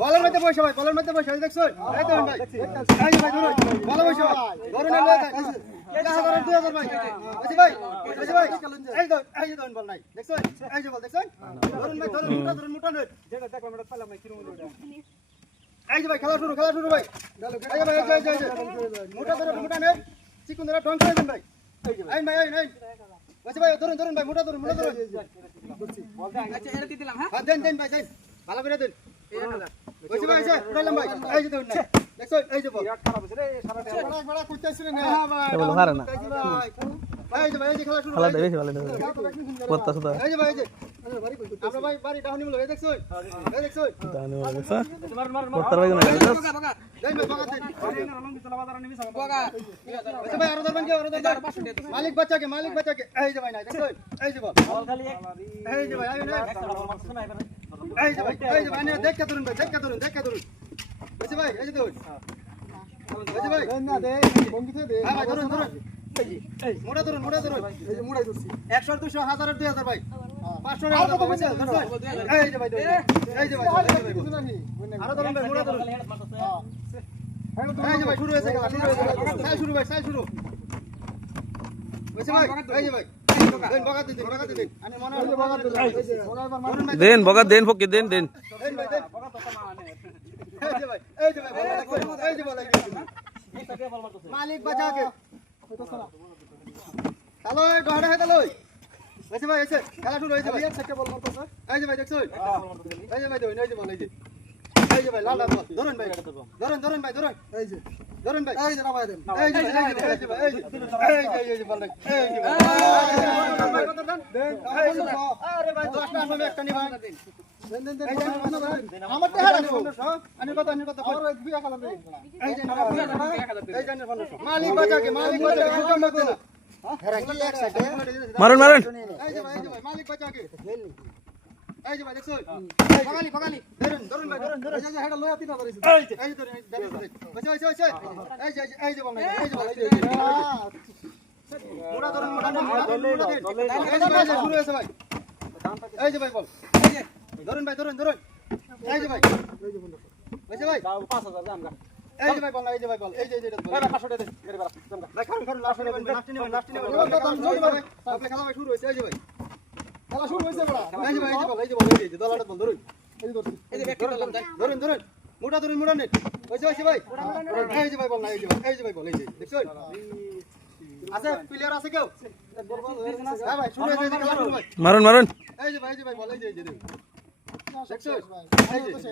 বলের মধ্যে বসে ভাই বলের মধ্যে বসে দেখছ এই তো ভাই এই ভাই ধরুন বলে বসে ভাই ধরুন না লয়ে যায় দেখা করেন 2000 ভাই বুঝি ভাই বুঝি ভাই এই তো এই যে বল নাই দেখছ এই যে বল দেখছ ধরুন ভাই ধরুন মোটা ধরুন মোটা নয় এই যে ভাই খেলা শুরু খেলা শুরু ভাই এই ভাই এই যে, এই যে, এই যে মোটা ধরুন মোটা নেই চিকুন ধরে করে দেন ভাই এই ভাই এই এই ভাই ধরুন ধরুন ভাই মোটা ধরুন মোটা ধরুন হ্যাঁ দেন দেন ভাই দেন ভালো করে দেন ভাই এই যে উঠাইলাম ভাই এই যে ধরুন না দেখছ এই যে বল বড় কইতাছিলেন না ভাই বলো হারে না ভাই এই যে ভাই এই যে খেলা শুরু খেলা। দেবে ভালো দেবে করতে সুদা এই যে ভাই এই যে আমরা ভাই বাড়ি ডাউনি বলো এই দেখছ এই দেখছ দানি বলে দেখছ করতে পারবে না গাইস দেন ভাই বাগাতে আচ্ছা ভাই আরও ধরবেন কি আরও ধরবেন মালিক বাচ্চাকে মালিক বাচ্চাকে এই যে ভাই নাই দেখছ এই যে বল এই যে ভাই আইন এই যে ভাই এই যে ভাই না দেখ কে ধরুন ভাই দেখ কে ধরুন দেখ কে ধরুন ভাই এই যে ধরুন ভাই না দে বঙ্গিতে দে হ্যাঁ ধরুন ধরুন মোটা ধরুন মোটা ধরুন এই যে মোটাই ধরছি 100 200 1000 2000 ভাই 500 এই যে ভাই এই যে ভাই আরও ধরুন ভাই মোটা ধরুন এই যে ভাই শুরু হয়েছে শুরু হয়েছে সাই শুরু ভাই সাই শুরু বুঝছি ভাই এই যে ভাই দেন বগাতে দিন বগাতে দিন আমি মনে হয় বগাতে দিন ধরুন ভাই দেন বগা দেন ফকি দেন দেন দেন ভাই দেন এই যে ভাই এই যে ভাই বল এই যে বল মালিক বাঁচাকে হ্যালো গড়া হে হ্যালো বুঝছি ভাই এসে খেলা শুরু হয়েছে ভাই একটা বল মারতো স্যার এই যে ভাই দেখছ এই যে ভাই দেখুন এই যে বল এই যে এই যে ভাই লাল লাল ধরুন ভাই ধরুন ধরুন ভাই ধরুন এই যে ধরুন ভাই এই যে নামায় দেন এই যে এই যে এই যে এই যে এই যে বল এই যে এই যে এই আরে ভাই 10 টা আসলে একটা নিবা দেন দেন দেন আমার তো হারা আমি কত আমি কত আর 2000 দেন এই যে এই যে 1500 মালিক বাজাকে মালিক বাজাকে হুকুম মত না হেরা কি এক সাইডে মারুন মারুন এই যে ভাই ধরুন ধরুন ভাই ধরুন ধরুন এই যে ভাই এই যে শুরু ভাই এই যে ভাই বল ধরুন ভাই ধরুন ধরুন এই যে ভাই এই যে ভাই 5000 দাম এই যে ভাই এই যে ভাই বল এই যে এই যে এটা বল 500 টাকা দে গাড়ি ভাড়া ভাই খান খান লাস্ট নেবেন লাস্ট নেবেন লাস্ট নেবেন ভাই আপনি খেলা ভাই শুরু হয়েছে এই যে ভাই খেলা শুরু হয়েছে বড় এই যে ভাই এই যে বল এই যে বল এই যে দলাটা বল ধরুন এই যে ধরুন এই যে ব্যাক করলাম ধরুন ধরুন মোটা ধরুন মোটা নেট ওই যে ওই যে ভাই এই যে ভাই বল না এই যে ভাই এই যে ভাই বল এই যে দেখছ আছে প্লেয়ার আছে কেউ হ্যাঁ ভাই মারুন মারুন এই যে ভাই এই যে ভাই বল এই যে দেখছ